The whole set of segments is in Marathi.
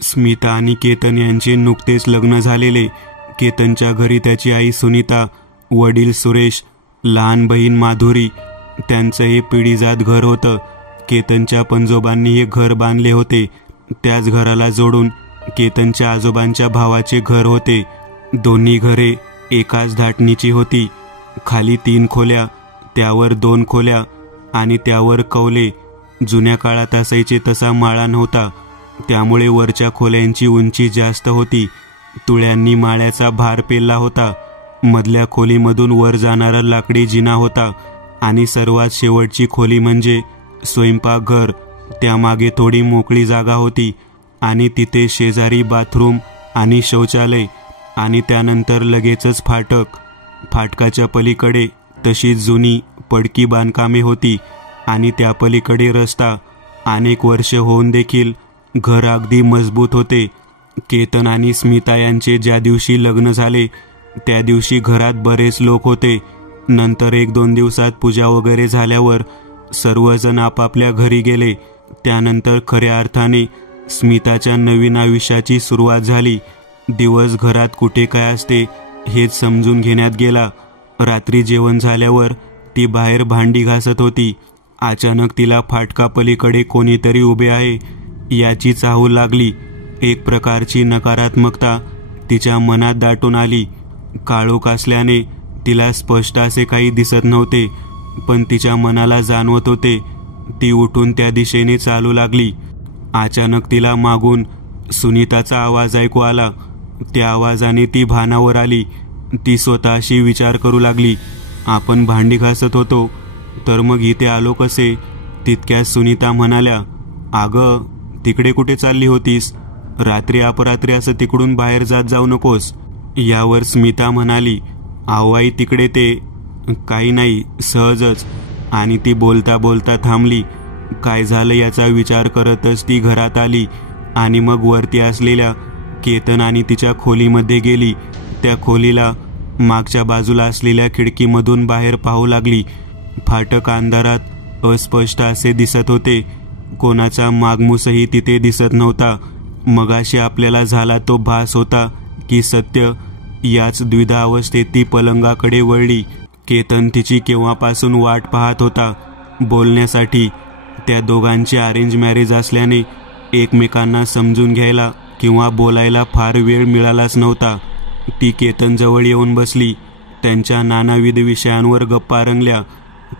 स्मिता आणि केतन यांचे नुकतेच लग्न झालेले. केतनच्या घरी त्याची आई सुनीता, वडील सुरेश, लहान बहीण माधुरी. त्यांचं हे पिढीजात घर होतं. केतनच्या पणजोबांनी हे घर बांधले होते. त्याच घराला जोडून केतनच्या आजोबांच्या भावाचे घर होते. दोन्ही घरे एकाच धाटणीची होती. खाली 3 खोल्या, त्यावर 2 खोल्या आणि त्यावर कौले. जुन्या काळात असायचे तसा माळा नव्हता, त्यामुळे वरच्या खोल्यांची उंची जास्त होती. तुळ्यांनी माळ्याचा भार पेलला होता. मधल्या खोलीमधून वर जाणारा लाकडी जिना होता आणि सर्वात शेवटची खोली म्हणजे स्वयंपाकघर. त्यामागे थोडी मोकळी जागा होती आणि तिथे शेजारी बाथरूम आणि शौचालय आणि त्यानंतर लगेचच फाटक. फाटकाच्या पलीकडे तशीच जुनी पडकी बांधकामे होती आणि त्या पलीकडे रस्ता. अनेक वर्ष होऊन देखील घर अगदी मजबूत होते. केतन आणि स्मिता यांचे ज्या दिवशी लग्न झाले त्या दिवशी घरात बरेच लोक होते. नंतर 1-2 दिवसात पूजा वगैरे झाल्यावर सर्वजण आपापल्या घरी गेले. त्यानंतर खऱ्या अर्थाने स्मिताच्या नवीन आयुष्याची सुरुवात झाली. दिवस घरात कुठे काय असते हेच समजून घेण्यात गेला. रात्री जेवण झाल्यावर ती बाहेर भांडी घासत होती. अचानक तिला फाटका पलीकडे कोणीतरी उभे आहे याची चाहूल लागली. एक प्रकारची नकारात्मकता तिच्या मनात दाटून आली. काळोख असल्याने तिला स्पष्ट असे काही दिसत नव्हते, पण तिच्या मनाला जाणवत होते. ती उठून त्या दिशेने चालू लागली. अचानक तिला मागून सुनीताचा आवाज ऐकू आला. त्या आवाजाने ती भानावर आली. ती स्वतःशी विचार करू लागली, आपण भांडी घासत होतो तर मग इथे आलो कसे? तितक्यात सुनीता म्हणाल्या, अगं तिकडे कुठे चालली होतीस? रात्री अपरात्री असं तिकडून बाहेर जात जाऊ नकोस. यावर स्मिता म्हणाली, अहो आई तिकडे ते काही नाही, सहजच. आणि ती बोलता बोलता थांबली. काय झालं याचा विचार करतच ती घरात आली आणि मग वरती असलेल्या केतन आणि तिच्या खोलीमध्ये गेली. त्या खोलीला मागच्या बाजूला असलेल्या खिडकीमधून बाहेर पाहू लागली. फाटक अंधारात अस्पष्ट असे दिसत होते. कोणाचा मागमूसही तिथे दिसत नव्हता. मगाशी आपल्याला झाला तो भास होता की सत्य, याच द्विधा अवस्थेत ती पलंगाकडे वळली. केतन तिची केव्हापासून वाट पाहत होता बोलण्यासाठी. त्या दोघांचे अरेंज मॅरेज असल्याने एकमेकांना समजून घ्यायला किंवा बोलायला फार वेळ मिळालाच नव्हता. ती केतन जवळ येऊन बसली. त्यांच्या नानाविध विषयांवर गप्पा रंगल्या.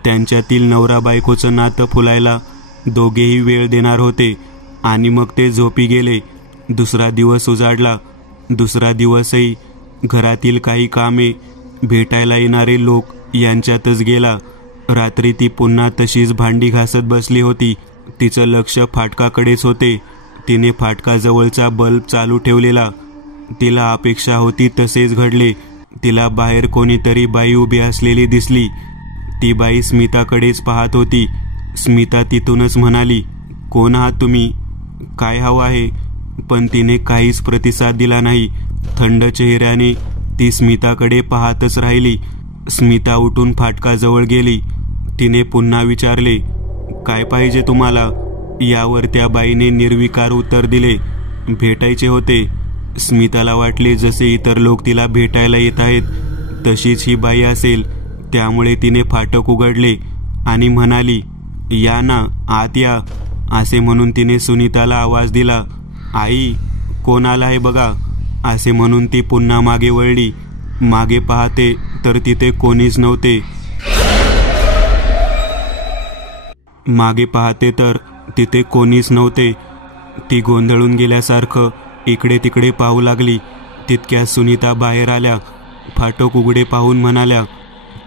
त्यांच्यातील नवरा बायकोचं नातं फुलायला दोघेही वेळ देणार होते आणि मग ते झोपी गेले. दुसरा दिवस उजाडला. दुसरा दिवसही घरातील काही कामे, भेटायला येणारे लोक यांच्यातच गेला. रात्री ती पुन्हा तशीच भांडी घासत बसली होती. तिचं लक्ष फाटकाकडेच होते. तिने फाटकाजवळचा बल्ब चालू ठेवलेला. तिला अपेक्षा होती तसेच घडले. तिला बाहेर कोणीतरी बाई उभी असलेली दिसली. ती बाई स्मिताकडेच पाहत होती. स्मिता तिथूनच म्हणाली, कोण आहात तुम्ही? काय हवं आहे? पण तिने काहीच प्रतिसाद दिला नाही. थंड चेहऱ्याने ती स्मिताकडे पाहतच राहिली. स्मिता उठून फाटकाजवळ गेली. तिने पुन्हा विचारले, काय पाहिजे तुम्हाला? यावर त्या बाईने निर्विकार उत्तर दिले, भेटायचे होते. स्मिताला वाटले जसे इतर लोक तिला भेटायला येत आहेत तशीच ही बाई असेल. त्यामुळे तिने फाटक उघडले आणि म्हणाली, या ना, आत या. असे म्हणून तिने सुनीताला आवाज दिला. आई, कोण आला आहे बघा. असे म्हणून ती पुन्हा मागे वळली. मागे पाहते तर तिथे कोणीच नव्हते. मागे पाहते तर तिथे कोणीच नव्हते. ती गोंधळून गेल्यासारखं इकडे तिकडे पाहू लागली. तितक्यात सुनीता बाहेर आल्या. फाटक उघडे पाहून म्हणाल्या,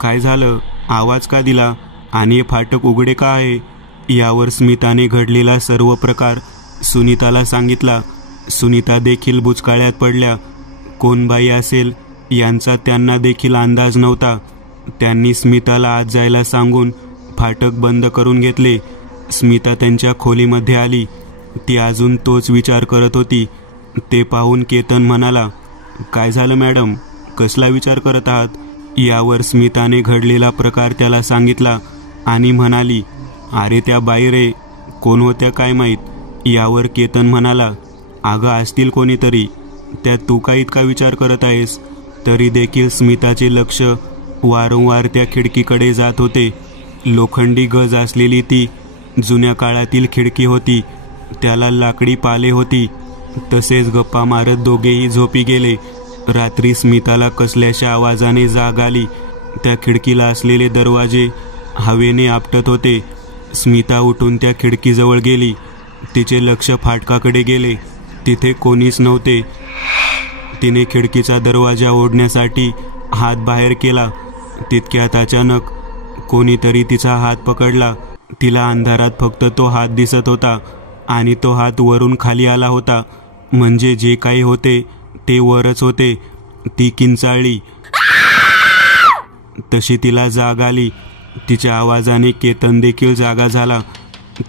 काय झालं? आवाज का दिला? आणि हे फाटक उघडे का आहे? यावर स्मिताने घडलेला सर्व प्रकार सुनीताला सांगितला. सुनीता देखील बुचकाळ्यात पडल्या. कोण बाई असेल यांचा त्यांना देखील अंदाज नव्हता. त्यांनी स्मिताला आत जायला सांगून फाटक बंद करून घेतले. स्मिता त्यांच्या खोलीमध्ये आली. ती अजून तोच विचार करत होती. ते पाहून केतन म्हणाला, काय झालं मॅडम? कसला विचार करत आहात? यावर स्मिताने घडलेला प्रकार त्याला सांगितला आणि म्हणाली, अरे त्या बाई रे, कोण होत्या काय माहीत. यावर केतन म्हणाला, अगं असतील कोणीतरी, त्यात तू का इतका विचार करत आहेस? तरी देखील स्मिताचे लक्ष वारंवार त्या खिडकीकडे जात होते. लोखंडी गज असलेली ती जुन्या काळातील खिडकी होती. त्याला लाकडी पाले होती. तसेच गप्पा मारत दोघेही झोपी गेले. रात्री स्मिताला कसल्याशा आवाजाने जाग आली. त्या खिडकीला असलेले दरवाजे हवेने आपटत होते. स्मिता उठून त्या खिडकीजवळ गेली. तिचे लक्ष फाटकाकडे गेले. तिथे कोणीच नव्हते. तिने खिडकीचा दरवाजा ओढण्यासाठी हात बाहेर केला. तितक्यात अचानक कोणीतरी तिचा हात पकडला. तिला अंधारात फक्त तो हात दिसत होता आणि तो हात वरून खाली आला होता. म्हणजे जे काही होते ते वरच होते. ती किंचाळली. तशी तिला जाग आली. तिच्या आवाजाने केतन देखील जागा झाला.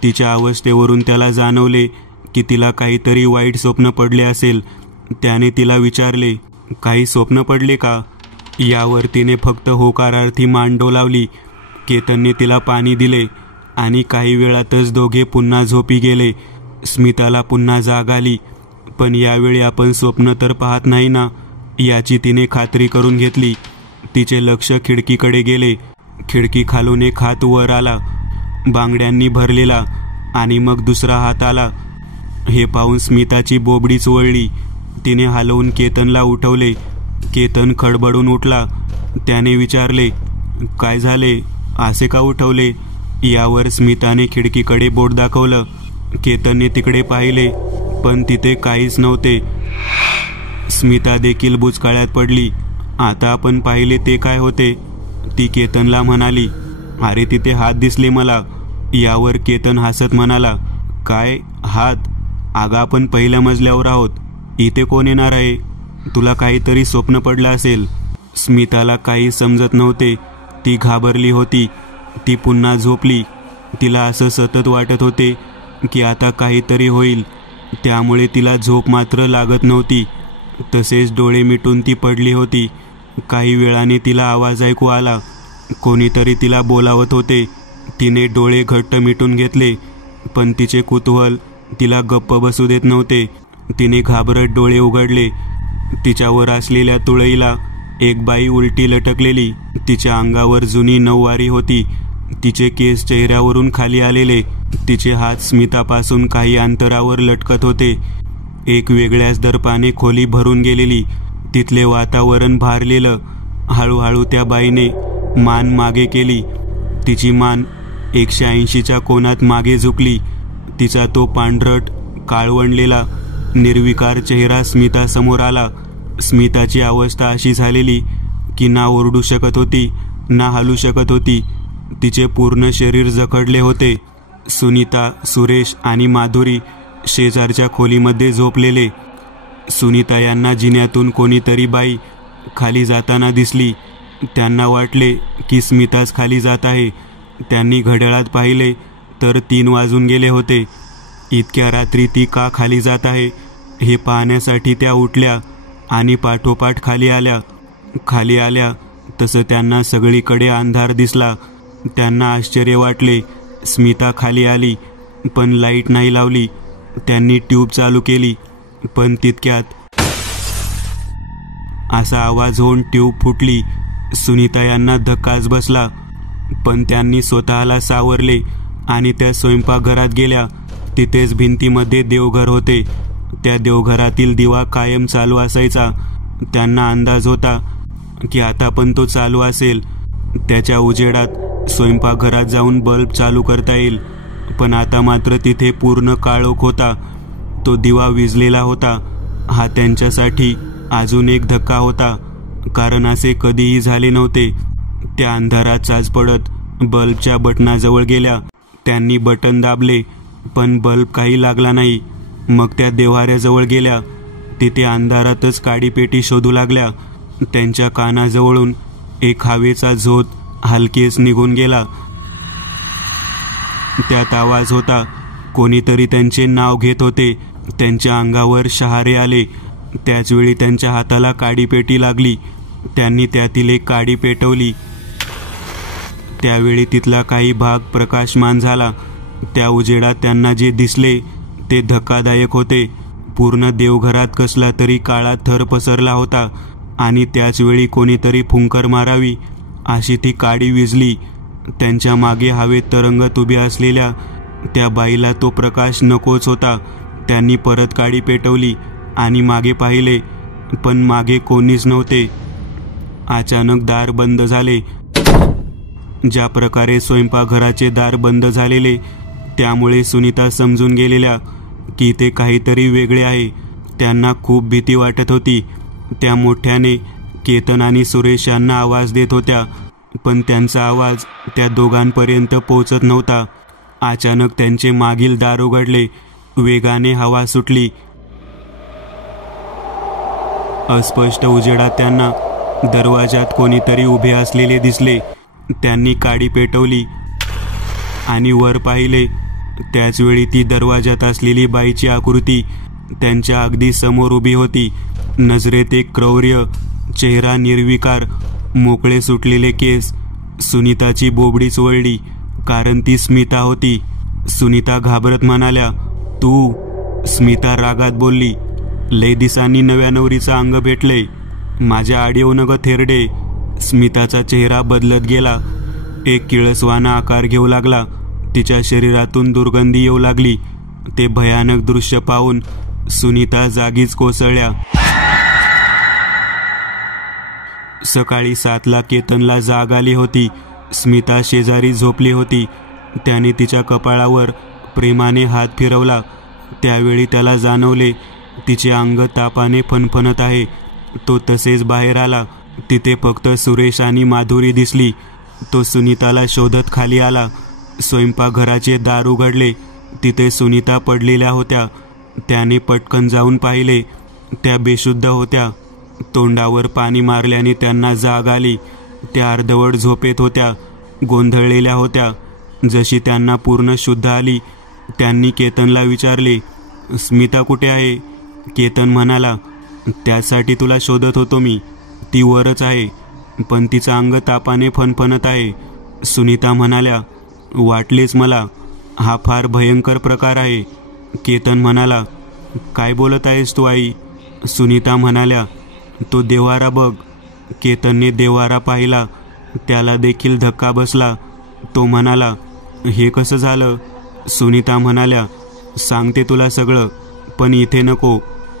तिच्या अवस्थेवरून त्याला जाणवले की तिला काहीतरी वाईट स्वप्न पडले असेल. त्याने तिला विचारले, काही स्वप्न पडले का? यावर तिने फक्त होकारार्थी मान डोलावली. केतनने तिला पाणी दिले आणि काही वेळातच दोघे पुन्हा झोपी गेले. स्मिताला पुन्हा जाग आली. पण यावेळी आपण स्वप्न तर पाहत नाही ना, याची तिने खात्री करून घेतली. तिचे लक्ष खिडकीकडे गेले. खिडकी खालून एक हात वर आला, बांगड्यांनी भरलेला, आणि मग दुसरा हात आला. हे पाहून स्मिताची बोबडीच वळली. तिने हलवून केतनला उठवले. केतन खडबडून उठला. त्याने विचारले, काय झाले? असे का उठवले? यावर स्मिताने खिडकीकडे बोट दाखवलं. केतनने तिकडे पाहिले, पण तिथे काहीच नव्हते. स्मिता देखील बुचकाळ्यात पडली. आता आपण पाहिले ते काय होते? ती केतनला म्हणाली. अरे तिथे हात दिसले मला. यावर केतन हसत म्हणाला, काय हात? अगं आपण पहिल्या मजल्यावर आहोत. इथे कोण येणार आहे? तुला काहीतरी स्वप्न पडलं असेल. स्मिताला काही समजत नव्हते. ती घाबरली होती. ती पुन्हा झोपली. तिला असं सतत वाटत होते की आता काहीतरी होईल. त्यामुळे तिला झोप मात्र लागत नव्हती. तसेच डोळे मिटून ती पडली होती. काही वेळाने तिला आवाज ऐकू आला. कोणीतरी तिला बोलावत होते. तिने डोळे घट्ट मिटून घेतले, पण तिचे कुतूहल तिला गप्प बसू देत नव्हते. तिने घाबरत डोळे उघडले. तिच्यावर असलेल्या तुळईला एक बाई उलटी लटकलेली. तिच्या अंगावर जुनी नऊवारी होती. तिचे केस चेहऱ्यावरून खाली आलेले. तिचे हात स्मितापासून काही अंतरावर लटकत होते. एक वेगळ्याच दर्पाने खोली भरून गेलेली. तिथले वातावरण भारलेलं. हळूहळू त्या बाईने मान मागे केली. तिची मान 180च्या कोनात मागे झुकली. तिचा तो पांढरट, काळवंडलेला, निर्विकार चेहरा स्मितासमोर आला. स्मिताची अवस्था अशी झालेली की ना ओरडू शकत होती, ना हलू शकत होती. तिचे पूर्ण शरीर जखडले होते. सुनीता, सुरेश आणि माधुरी शेजारच्या खोलीमध्ये झोपलेले. सुनीता यांना जिन्यातून कोणीतरी बाई खाली जाताना दिसली. त्यांना वाटले की स्मिताच खाली जात आहे. त्यांनी घड्याळात पाहिले तर 3 वाजून गेले होते. इतक्या रात्री ती का खाली जात आहे हे पाहण्यासाठी त्या उठल्या आणि पाठोपाठ खाली आल्या. खाली आल्या तसं त्यांना सगळीकडे अंधार दिसला. त्यांना आश्चर्य वाटले. स्मिता खाली आली, पण लाईट नाही लावली. त्यांनी ट्यूब चालू केली, पण तितक्यात असा आवाज होऊन ट्यूब फुटली. सुनीता यांना धक्काच बसला, पण त्यांनी स्वतःला सावरले आणि त्या स्वयंपाकघरात गेल्या. तिथेच भिंतीमध्ये देवघर होते. त्या देवघरातील दिवा कायम चालू असायचा. त्यांना अंदाज होता की आता पण तो चालू असेल. त्याच्या उजेडात स्वयंपाकघरात जाऊन बल्ब चालू करता येईल. पण आता मात्र तिथे पूर्ण काळोख होता. तो दिवा विझलेला होता. हा त्यांच्यासाठी अजून एक धक्का होता, कारण असे कधीही झाले नव्हते. त्या अंधारात चाच पडत बल्बच्या बटनाजवळ गेल्या. त्यांनी बटन दाबले, पण बल्ब काही लागला नाही. मग त्या देव्हाऱ्याजवळ गेल्या. तिथे अंधारातच काडीपेटी शोधू लागल्या. त्यांच्या कानाजवळून एक हवेचा झोत हलकेच निघून गेला. त्यात आवाज होता. कोणीतरी त्यांचे नाव घेत होते. त्यांच्या अंगावर शहारे आले. त्याचवेळी त्यांच्या हाताला काडीपेटी लागली. त्यांनी त्यातील एक काडी पेटवली. त्यावेळी तिथला काही भाग प्रकाशमान झाला. त्या उजेडात त्यांना जे दिसले ते धक्कादायक होते. पूर्ण देवघरात कसला तरी काळा थर पसरला होता आणि त्याचवेळी कोणीतरी फुंकर मारावी अशी ती काडी विजली. त्यांच्या मागे हवेत तरंगत उभ्या असलेल्या त्या बाईला तो प्रकाश नकोच होता. त्यांनी परत काडी पेटवली आणि मागे पाहिले, पण मागे कोणीच नव्हते. अचानक दार बंद झाले. ज्या प्रकारे स्वयंपाकघराचे दार बंद झालेले, त्यामुळे सुनीता समजून गेलेल्या की ते काहीतरी वेगळे आहे. त्यांना खूप भीती वाटत होती. त्या मोठ्याने केतन आणि सुरेश यांना आवाज देत होत्या, पण त्यांचा आवाज त्या दोघांपर्यंत पोहोचत नव्हता. अचानक त्यांचे मागील दार उघडले. वेगाने हवा सुटली. अस्पष्ट उजेडात त्यांना दरवाजात कोणीतरी उभे असलेले दिसले. त्यांनी काडी पेटवली आणि वर पाहिले. त्याचवेळी ती दरवाजात असलेली बाईची आकृती त्यांच्या अगदी समोर उभी होती. नजरेत एक क्रौर्य, चेहरा निर्विकार, मोकळे सुटलेले केस. सुनीताची बोबडीच वळली, कारण ती स्मिता होती. सुनीता घाबरत म्हणाल्या, तू? स्मिता रागात बोलली, लय दिसांनी नव्या नवरीचं अंग भेटले, माझ्या आड येऊ नग थेरडे. स्मिताचा चेहरा बदलत गेला. एक किळसवाना आकार घेऊ लागला. तिच्या शरीरातून दुर्गंधी येऊ लागली. ते भयानक दृश्य पाहून सुनीता जागीच कोसळल्या. सकाळी 7ला केतनला जाग आली होती. स्मिता शेजारी झोपली होती. त्याने तिच्या कपाळावर प्रेमाने हात फिरवला. त्यावेळी त्याला जाणवले तिचे अंग तापाने फणफणत आहे. तो तसेच बाहेर आला. तिथे फक्त सुरेश आणि माधुरी दिसली. तो सुनीताला शोधत खाली आला. स्वयंपाकघराचे दार उघडले. तिथे सुनीता पडलेल्या होत्या. त्याने पटकन जाऊन पाहिले. त्या बेशुद्ध होत्या. तोंडावर पाणी मारल्याने त्यांना जाग आली. त्या अर्धवट झोपेत होत्या, गोंधळलेल्या होत्या. जशी त्यांना पूर्ण शुद्ध आली, त्यांनी केतनला विचारले, स्मिता कुठे आहे? केतन म्हणाला, त्यासाठी तुला शोधत होतो मी. ती वरच आहे, पण तिचं अंग तापाने फणफणत आहे. सुनीता म्हणाल्या, वाटलेच मला, हा फार भयंकर प्रकार आहे. केतन म्हणाला, काय बोलत आहेस तू आई? सुनीता म्हणाल्या, तो देव्हारा बघ. केतनने देव्हारा पाहिला. त्याला देखील धक्का बसला. तो म्हणाला, हे कसं झालं? सुनीता म्हणाल्या, सांगते तुला सगळं, पण इथे नको,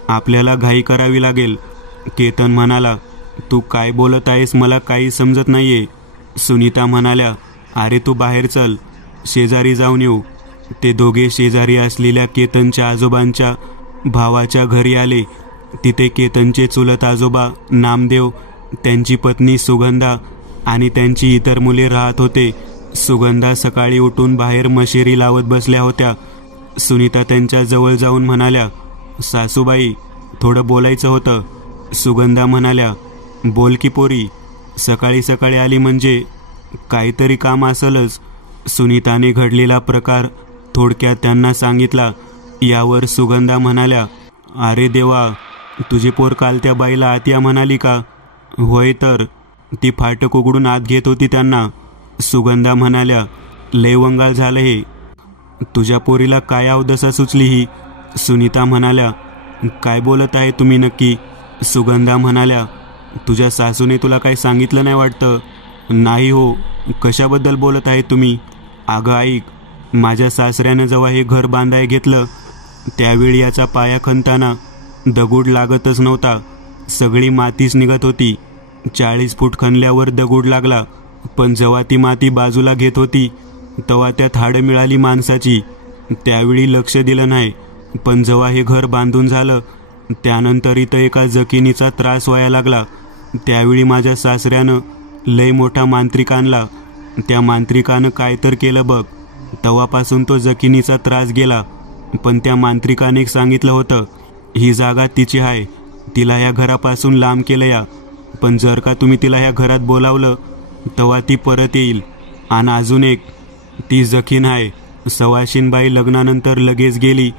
आपल्याला घाई करावी लागेल. केतन म्हणाला, तू काय बोलत आहेस मला काही समजत नाहीये. सुनीता म्हणाल्या, अरे तू बाहेर चल, शेजारी जाऊन येऊ. ते दोघे शेजारी असलेल्या केतनच्या आजोबांच्या भावाच्या घरी आले. तिथे केतनचे चुलत आजोबा नामदेव, त्यांची पत्नी सुगंधा आणि त्यांची इतर मुले राहत होते. सुगंधा सकाळी उठून बाहेर मशेरी लावत बसल्या होत्या. सुनीता त्यांच्या जवळ जाऊन म्हणाल्या, सासूबाई, थोडं बोलायचं होतं. सुगंधा म्हणाल्या, बोल की पोरी, सकाळी सकाळी आली म्हणजे काहीतरी काम असलच. सुनीताने घडलेला प्रकार थोडक्यात त्यांना सांगितला. यावर सुगंधा म्हणाल्या, अरे देवा, तुझी पोर काल त्या बाईला आत या म्हणाली का? होय तर, ती फाटक उघडून आत घेत होती त्यांना. सुगंधा म्हणाल्या, लय वंगाळ झालं हे, तुझ्या पोरीला काय अवदसा सुचली ही? सुनीता म्हणाल्या, काय बोलत आहे तुम्ही नक्की? सुगंधा म्हणाल्या, तुझ्या सासूने तुला काही सांगितलं नाही वाटतं? नाही हो, कशाबद्दल बोलत आहे तुम्ही? अगं ऐक, माझ्या सासऱ्यानं जेव्हा हे घर बांधाय घेतलं, त्यावेळी याचा पाया खणताना दगड लागतच नव्हता. सगळी मातीच निघत होती. 40 फूट खणल्यावर दगड लागला, पण जेव्हा ती माती बाजूला घेत होती तेव्हा त्यात हाडं मिळाली माणसाची. त्यावेळी लक्ष दिलं नाही, पण जेव्हा हे घर बांधून झालं त्यानंतर इथं एका जखिनीचा त्रास व्हायला लागला. त्यावेळी माझ्या सासऱ्यानं लय मोठा मांत्रिक आणला. त्या मांत्रिकानं काय तर केलं बघ. तेव्हापासून तो जखिनीचा त्रास गेला. पण त्या मांत्रिकाने सांगितलं होतं, ही जागा तिची आहे, तिला ह्या घरापासून लांब केलं या. पण जर का तुम्ही तिला ह्या घरात बोलावलं तेव्हा ती परत येईल. आणि अजून एक, ती जखीन आहे. सवाशीनबाई लग्नानंतर लगेच गेली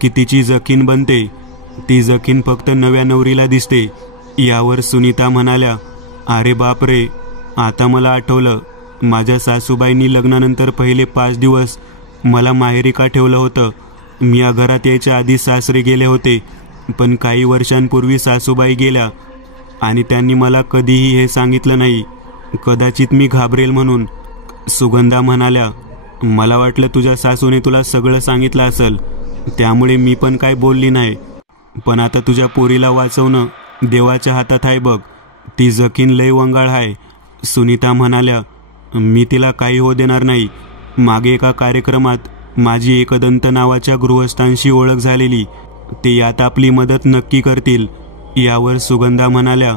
की तिची जखीन बनते. ती जखीन फक्त नव्या नवरीला दिसते. यावर सुनीता म्हणाल्या, अरे बाप रे, आता मला आठवलं, माझ्या सासूबाईंनी लग्नानंतर पहिले 5 दिवस मला माहेरी का ठेवलं होतं? मी या घरात यायच्या आधी सासरे गेले होते. पण काही वर्षांपूर्वी सासूबाई गेल्या आणि त्यांनी मला कधीही हे सांगितलं नाही. कदाचित मी घाबरेल म्हणून. सुगंधा म्हणाल्या, मला वाटलं तुझ्या सासूने तुला सगळं सांगितलं असेल, त्यामुळे मी पण काय बोलली नाही. पण आता तुझ्या पोरीला वाचवणं देवाच्या हातात आहे बघ. ती जखीन लय वंगाळ आहे. सुनीता म्हणाल्या, मी तिला काही होऊ देणार नाही. मागे एका कार्यक्रमात माझी एकदंत नावाच्या गृहस्थांशी ओळख झालेली. ते यात आपली मदत नक्की करतील. यावर सुगंधा म्हणाल्या,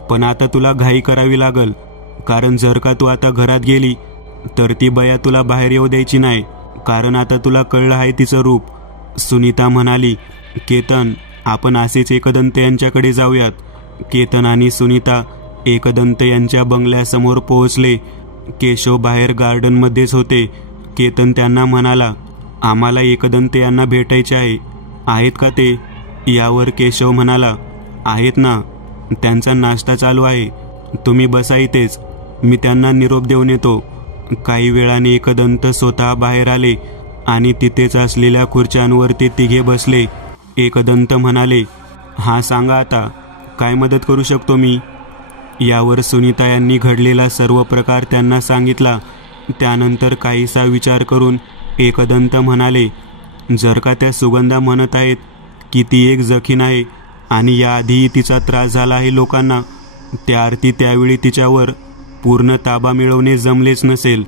पण आता तुला घाई करावी लागल, कारण जर का तू आता घरात गेली तर ती बया तुला बाहेर येऊ द्यायची नाही, कारण आता तुला कळलं आहे तिचं रूप. सुनीता म्हणाली, केतन, आपण असेच एकदंत यांच्याकडे जाऊयात. केतन आणि सुनीता एकदंत यांच्या बंगल्यासमोर पोहोचले. केशव बाहेर गार्डनमध्येच होते. केतन त्यांना म्हणाला, आम्हाला एकदंत यांना भेटायचे आहे. आहेत का ते? यावर केशव म्हणाला, आहेत ना. त्यांचा नाश्ता चालू आहे. तुम्ही बसा इथेच, मी त्यांना निरोप देऊन येतो. काही वेळाने एकदंत स्वतः बाहेर आले आणि तिथेच असलेल्या खुर्च्यांवर ते तिघे बसले. एकदंत म्हणाले, हा सांगा आता, काय मदत करू शकतो मी? यावर सुनीता यांनी घडलेला सर्व प्रकार त्यांना सांगितला. त्यानंतर काहीसा विचार करून एकदंत म्हणाले, जर का त्या सुगंधा म्हणत आहेत की ती एक जखीन आहे आणि याआधीही तिचा त्रास झाला आहे लोकांना, त्या अर्थी त्यावेळी तिच्यावर पूर्ण ताबा मिळवणे जमलेच नसेल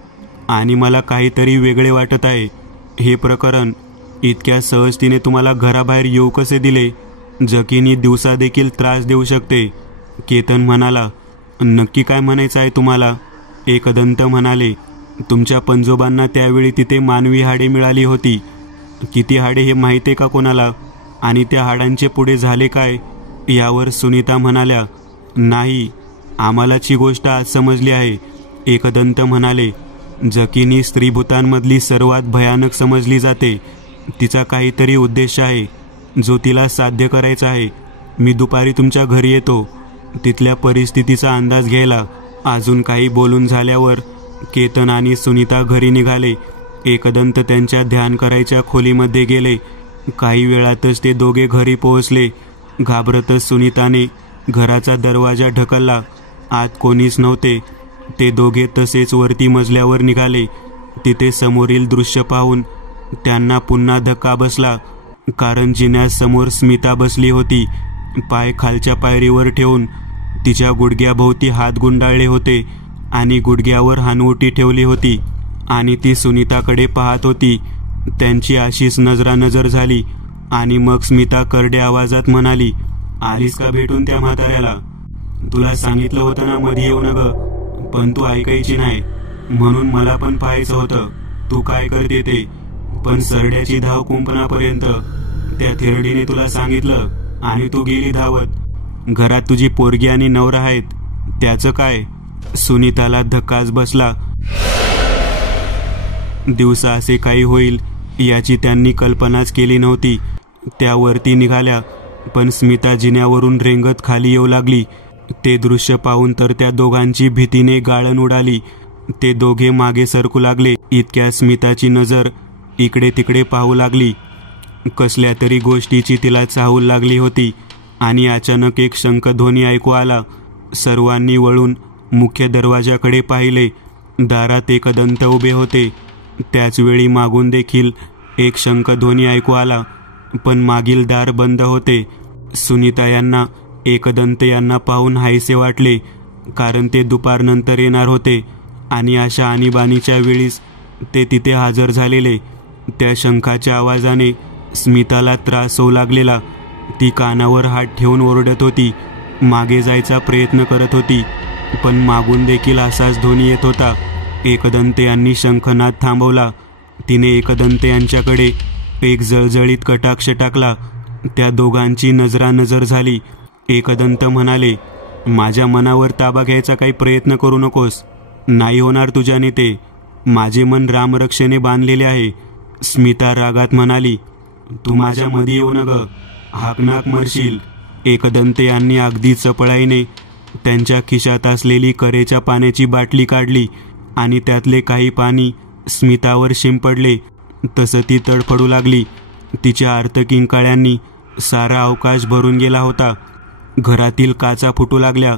आणि मला काहीतरी वेगळे वाटत आहे. हे प्रकरण इतक्या सहजतेने तुम्हाला घराबाहेर येऊ कसे दिले? जखीनी दिवसा देखील त्रास देऊ शकते. केतन म्हणाला, नक्की काय म्हणायचं आहे तुम्हाला? एकदंत म्हणाले, तुमच्या पंजोबांना त्यावेळी तिथे मानवी हाडे मिळाली होती. किती हाडे हे माहिती आहे का कोणाला? आणि त्या हाडांचे पुढे झाले काय? यावर सुनीता म्हणाल्या, नाही, आम्हालाची गोष्ट आज समजली आहे. एकदंत म्हणाले, जखीनी स्त्रीभूतांमधली सर्वात भयानक समजली जाते. तिचा काहीतरी उद्देश आहे जो तिला साध्य करायचा आहे. मी दुपारी तुमच्या घरी येतो तिथल्या परिस्थितीचा अंदाज घ्यायला. अजून काही बोलून झाल्यावर केतन आणि सुनीता घरी निघाले. एकदंत त्यांच्या ध्यान करायच्या खोलीमध्ये गेले. काही वेळातच ते दोघे घरी पोहोचले. घाबरतच सुनीताने घराचा दरवाजा ढकलला. आत कोणीच नव्हते. ते दोघे तसेच वरती मजल्यावर निघाले. तिथे समोरील दृश्य पाहून त्यांना पुन्हा धक्का बसला, कारण जिन्यासमोर स्मिता बसली होती. पाय खालच्या पायरीवर ठेवून तिच्या गुडघ्याभोवती हात गुंडाळले होते आणि गुडघ्यावर हानवटी ठेवली होती आणि ती सुनीताकडे पाहत होती. त्यांची अशीच नजरानजर झाली आणि मग स्मिता करड्या आवाजात म्हणाली, आलीस का भेटून त्या म्हाताऱ्याला? तुला सांगितलं होतं ना मध्ये येऊ नग, पण तू ऐकायची नाही. म्हणून मला पण पाहायचं होतं तू काय करते ते. पण सरड्याची धाव कुंपणापर्यंत त्या थिरडीने तुला सांगितलं आणि तू गेली धावत. घरात तुझी पोरगी आणि नवरा आहेत, त्याचं काय? सुनीताला धक्काच बसला. दिवसा असे काही होईल याची त्यांनी कल्पनाच केली नव्हती. त्यावरती निघाल्या, पण स्मिता जिन्यावरून रेंगत खाली येऊ लागली. ते दृश्य पाहून तर त्या दोघांची भीतीने गाळण उडाली. ते दोघे मागे सरकू लागले. इतक्या स्मिताची नजर इकडे तिकडे पाहू लागली. कसल्या तरी गोष्टीची तिला चाहूल लागली होती आणि अचानक एक शंखध्वनी ऐकू आला. सर्वांनी वळून मुख्य दरवाजाकडे पाहिले. दारात एकदंत उभे होते. त्याचवेळी मागून देखील एक शंखध्वनी ऐकू आला, पण मागील दार बंद होते. सुनीता यांना एकदंत यांना पाहून हायसे वाटले, कारण ते दुपारनंतर येणार होते आणि अशा आणीबाणीच्या वेळीच ते तिथे हजर झालेले. त्या शंखाच्या आवाजाने स्मिताला त्रास होऊ लागलेला. ती कानावर हात ठेवून ओरडत होती. मागे जायचा प्रयत्न करत होती, पण मागून देखील असाच ध्वनी येत होता. एकदंत यांनी शंखनाद थांबवला. तिने एकदंत यांच्याकडे एक जळजळीत कटाक्ष टाकला. त्या दोघांची नजरानजर झाली. एकदंत म्हणाले, माझ्या मनावर ताबा घ्यायचा काही प्रयत्न करू नकोस. नाही होणार तुझ्याने ते. माझे मन रामरक्षेने बांधलेले आहे. स्मिता रागात म्हणाली, तू माझ्या मध्ये येऊ नग, हाकनाक मरशील. एकदंत यांनी अगदी चपळाईने त्यांच्या खिशात असलेली करेच्या पाण्याची बाटली काढली आणि त्यातले काही पाणी स्मितावर शिंपडले. तसं ती तडफडू लागली. तिच्या आर्तकिंकाळ्यांनी सारा अवकाश भरून गेला होता. घरातील काचा फुटू लागल्या.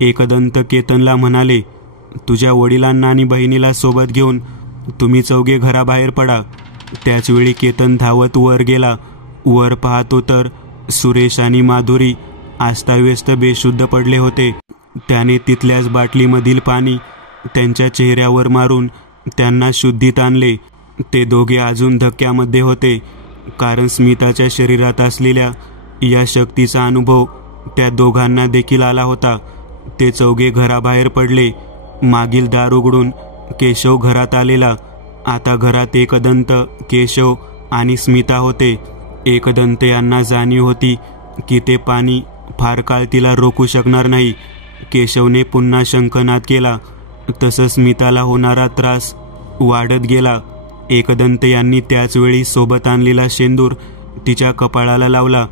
एकदंत केतनला म्हणाले, तुझ्या वडिलांना आणि बहिणीला सोबत घेऊन तुम्ही चौघे घराबाहेर पडा. त्याचवेळी केतन धावत वर गेला. वर पाहतो तर सुरेश आणि माधुरी आस्ताव्यस्त बेशुद्ध पडले होते. त्याने तिथल्याच बाटलीमधील पाणी त्यांच्या चेहऱ्यावर मारून त्यांना शुद्धीत आणले. ते दोघे अजून धक्क्यामध्ये होते, कारण स्मिताच्या शरीरात असलेल्या या शक्तीचा अनुभव त्या दोघांना देखील आला होता. ते चौघे घराबाहेर पडले. मागील दार उघडून केशव घरात आलेला. आता घरात एकदंत, केशव आणि स्मिता होते. एकदंत यांना जाणीव होती की ते पाणी फार काळ तिला रोखू शकणार नाही. केशवने पुन्हा शंखनाद केला. तसं स्मिताला होणारा त्रास वाढत गेला. एकदंत यांनी त्याच वेळी सोबत आणलेला शेंदूर तिच्या कपाळाला लावला.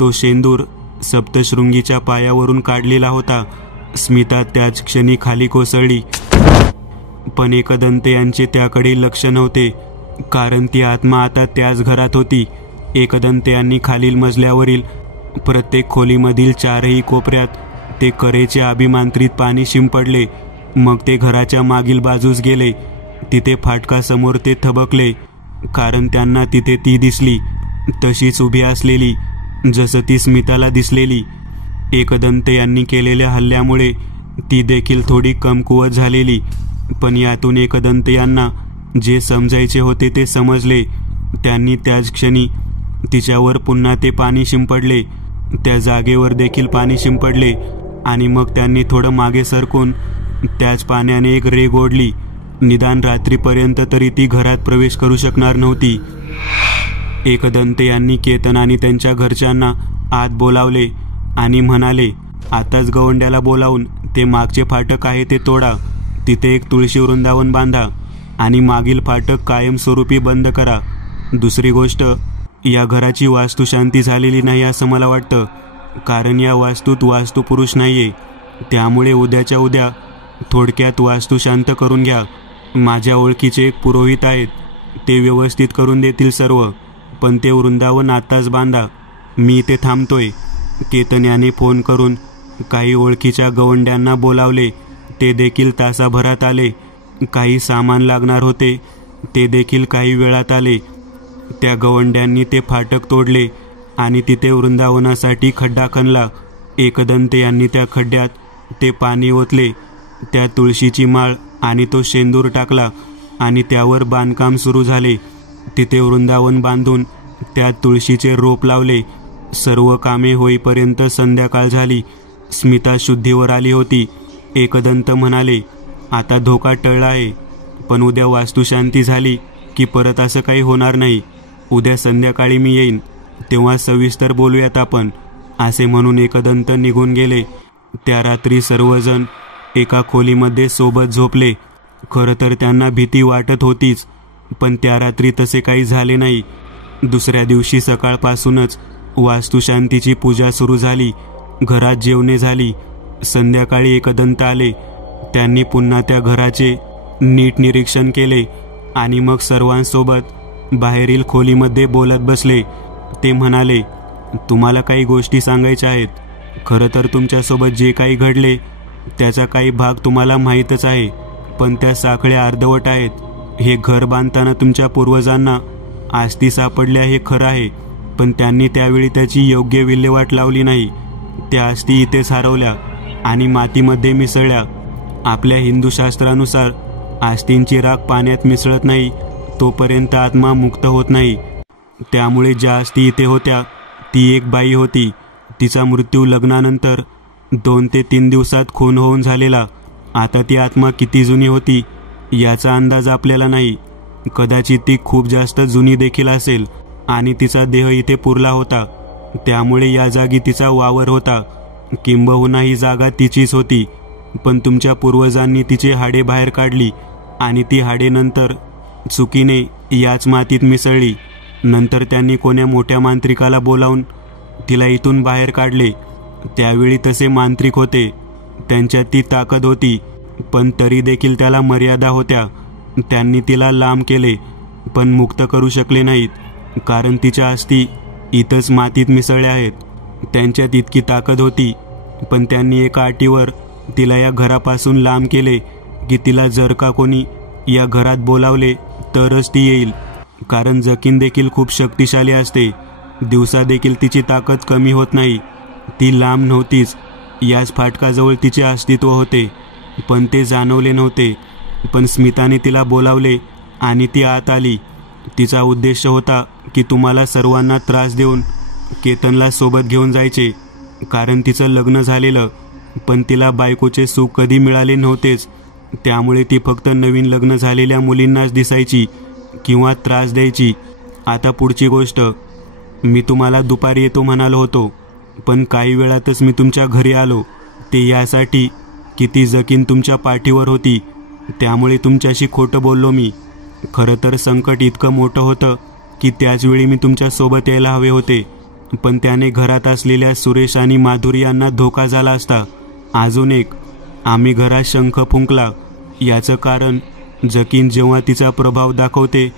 तो शेंदूर सप्तशृंगीच्या पायावरून काढलेला होता. स्मिता त्याच क्षणी खाली कोसळली. पण एकदंत यांचे त्याकडे लक्ष नव्हते, कारण ती आत्मा आता त्याच घरात होती. एकदंत यांनी खालील मजल्यावरील प्रत्येक खोलीमधील चारही कोपऱ्यात ते करेचे अभिमांत्रित पाणी शिंपडले. मग ते घराच्या मागील बाजूस गेले. तिथे फाटकासमोर ते थबकले, कारण त्यांना तिथे ती दिसली, तशीच उभी असलेली जसं ती स्मिताला दिसलेली. एकदंत यांनी केलेल्या हल्ल्यामुळे ती देखील थोडी कमकुवत झालेली. पण यातून एकदंत यांना जे समजायचे होते ते समजले. त्यांनी त्याच क्षणी तिच्यावर पुन्हा ते पाणी शिंपडले. त्या जागेवर देखील पाणी शिंपडले आणि मग त्यांनी थोडं मागे सरकून त्याच पाण्याने एक रेघ ओढली. निदान रात्रीपर्यंत तरी ती घरात प्रवेश करू शकणार नव्हती. एकदंत यांनी केतन आणि त्यांच्या घरच्यांना आत बोलावले आणि म्हणाले, आताच गवंड्याला बोलावून ते मागचे फाटक आहे ते तोडा. तिथे एक तुळशी वृंदावन बांधा आणि मागील फाटक कायमस्वरूपी बंद करा. दुसरी गोष्ट, या घराची वास्तुशांती झालेली नाही असं मला वाटतं, कारण या वास्तूत वास्तुपुरुष नाहीये. त्यामुळे उद्याच्या उद्या थोडक्यात वास्तू शांत करून घ्या. माझ्या ओळखीचे एक पुरोहित आहेत, ते व्यवस्थित करून देतील सर्व. पण ते वृंदावन आताच बांधा. मी ते थांबतोय. केतन याने फोन करून काही ओळखीच्या गवंड्यांना बोलावले. ते देखील तासाभरात आले. काही सामान लागणार होते, ते देखील काही वेळात आले. त्या गवंड्यांनी ते फाटक तोडले आणि तिथे वृंदावनासाठी खड्डा खणला. एकदंत यांनी त्या खड्ड्यात ते पाणी ओतले. त्या तुळशीची माळ आणि तो शेंदूर टाकला आणि त्यावर बांधकाम सुरू झाले. तिथे वृंदावन बांधून त्या तुळशीचे रोप लावले. सर्व कामे होईपर्यंत संध्याकाळ झाली. स्मिता शुद्धीवर आली होती. एकदंत म्हणाले, आता धोका टळला आहे, पण उद्या वास्तुशांती झाली की परत असं काही होणार नाही. उद्या संध्याकाळी मी येईन, तेव्हा सविस्तर बोलूयात आपण. असे म्हणून एकदंत निघून गेले. त्या रात्री सर्वजण एका खोलीमध्ये सोबत झोपले. खरं तर त्यांना भीती वाटत होतीच, पण त्या रात्री तसे काही झाले नाही. दुसऱ्या दिवशी सकाळपासूनच वास्तुशांतीची पूजा सुरू झाली. घरात जेवणे झाली. संध्याकाळी एकदंत आले. त्यांनी पुन्हा त्या घराचे नीट निरीक्षण केले आणि मग सर्वांसोबत बाहेरील खोलीमध्ये बोलत बसले. ते म्हणाले, तुम्हाला काही गोष्टी सांगायच्या आहेत. खरं तर तुमच्यासोबत जे काही घडले त्याचा काही भाग तुम्हाला माहीतच आहे, पण त्या साखळ्या अर्धवट आहेत. हे घर बांधताना तुमच्या पूर्वजांना आस्ती सापडल्या हे खरं आहे, पण त्यांनी त्यावेळी त्याची योग्य विल्हेवाट लावली नाही. त्या आस्ती इथेच हरवल्या आणि मातीमध्ये मिसळल्या. आपल्या हिंदू शास्त्रानुसार आस्तींची राख पाण्यात मिसळत नाही तोपर्यंत आत्मा मुक्त होत नाही. त्यामुळे ज्या आस्ती इथे होत्या ती एक बाई होती. तिचा मृत्यू लग्नानंतर 2 ते 3 दिवसात खून होऊन झालेला. आता ती आत्मा किती जुनी होती याचा अंदाज आपल्याला नाही. कदाचित ती खूप जास्त जुनी देखील असेल आणि तिचा देह इथे पुरला होता. त्यामुळे या जागी तिचा वावर होता. किंबहुना ही जागा तिचीच होती, पण तुमच्या पूर्वजांनी तिची हाडे बाहेर काढली आणि ती हाडे नंतर चुकीने याच मातीत मिसळली. नंतर त्यांनी कोण्या मोठ्या मांत्रिकाला बोलावून तिला इथून बाहेर काढले. त्यावेळी तसे मांत्रिक होते, त्यांच्यात ती ताकद होती, पण तरी देखील त्याला मर्यादा होत्या. त्यांनी तिला लांब केले, पण मुक्त करू शकले नाहीत, कारण तिच्या अस्थी इथंच मातीत मिसळले आहेत. त्यांच्यात इतकी ताकद होती, पण त्यांनी एका अटीवर तिला या घरापासून लांब केले की तिला जर का कोणी या घरात बोलावले तरच ती येईल. कारण जकीन देखील खूप शक्तिशाली असते. दिवसा देखील तिची ताकद कमी होत नाही. ती लांब नव्हतीच. याच फाटकाजवळ तिचे अस्तित्व होते, पण ते जाणवले नव्हते. पण स्मिताने तिला बोलावले आणि ती आत आली. तिचा उद्देश होता की तुम्हाला सर्वांना त्रास देऊन केतनला सोबत घेऊन जायचे. कारण तिचं लग्न झालेलं, पण तिला बायकोचे सुख कधी मिळाले नव्हतेच. त्यामुळे ती फक्त नवीन लग्न झालेल्या मुलींनाच दिसायची किंवा त्रास द्यायची. आता पुढची गोष्ट, मी तुम्हाला दुपारी येतो म्हणालो होतो, पण काही वेळातच मी तुमच्या घरी आलो. ते यासाठी की ती जकीन तुमच्या पाठीवर होती, त्यामुळे तुमच्याशी खोटं बोललो मी. खरं तर संकट इतकं मोठं होतं की त्याचवेळी मी तुमच्या सोबत यायला हवे होते, पण त्याने घरात असलेल्या सुरेश आणि माधुरी यांना धोका झाला असता. अजून एक, आम्ही घरात शंख फुंकला. याचं कारण, जकीन जेव्हा तिचा प्रभाव दाखवते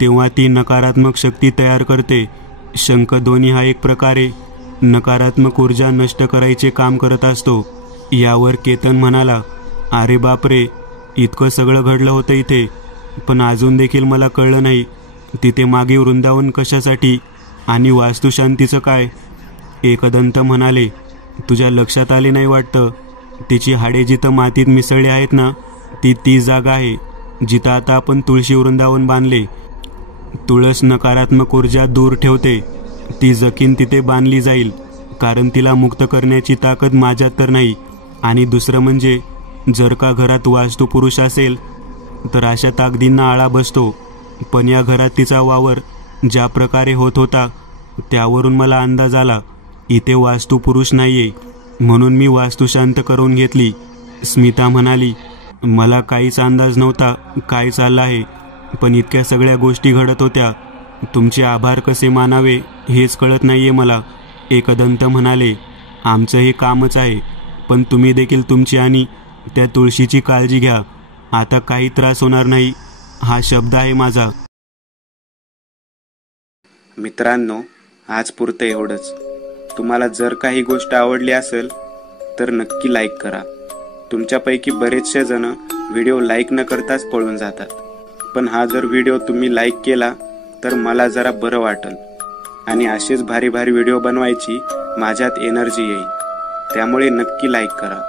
तेव्हा ती नकारात्मक शक्ती तयार करते. शंखध्वनी हा एक प्रकारे नकारात्मक ऊर्जा नष्ट करायचे काम करत असतो. यावर केतन म्हणाला, अरे बापरे, इतकं सगळं घडलं होतं इथे, पण अजून देखील मला कळलं नाही तिथे मागे वृंदावन कशासाठी आणि वास्तुशांतीचं काय. एकदंत म्हणाले, तुझ्या लक्षात आले नाही वाटतं. तिची हाडे जिथं मातीत मिसळली आहेत ना, ती जागा आहे जिथं आता आपण तुळशी वृंदावन बांधले. तुळस नकारात्मक ऊर्जा दूर ठेवते. ती जकीन तिथे बांधली जाईल, कारण तिला मुक्त करण्याची ताकद माझ्यात तर नाही. आणि दुसरं म्हणजे, जर का घरात वास्तुपुरुष असेल तर अशा ताकदींना आळा बसतो. पण या घरात तिचा वावर ज्या प्रकारे होत होता त्यावरून मला अंदाज आला इथे वास्तुपुरुष नाहीये, म्हणून मी वास्तू शांत करून घेतली. स्मिता म्हणाली, मला काहीच अंदाज नव्हता काय चाललं आहे, पण इतक्या सगळ्या गोष्टी घडत होत्या. तुमचे आभार कसे मानावे हेच कळत नाहीये मला. एकदंत म्हणाले, आमचं हे कामच आहे, पण तुम्ही देखील तुमची आणि त्या तुळशीची काळजी घ्या. आता काही त्रास होणार नाही हा शब्द आहे माझा. मित्रांनो, आज पुरतं एवढंच. तुम्हाला जर काही गोष्ट आवडली असेल तर नक्की लाईक करा. तुमच्यापैकी बरेचसे जण व्हिडिओ लाईक न करताच पळून जातात, पण हा जर व्हिडिओ तुम्ही लाईक केला तर मला जरा बरं वाटेल आणि असेच भारी भारी व्हिडिओ बनवायची माझ्यात एनर्जी येईल. त्यामुळे नक्की लाईक करा.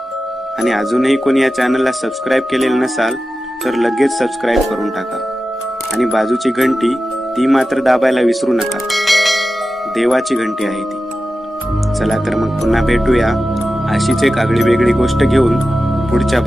आणि अजूनही कोणी या चॅनलला सबस्क्राईब केलेलं नसाल तर लगेच सबस्क्राईब करून टाका. आणि बाजूची घंटी ती मात्र दाबायला विसरू नका. देवाची घंटी आहे ती. चला तर मग पुन्हा भेटूया अशीच एक आगळी वेगळी गोष्ट घेऊन पुढच्या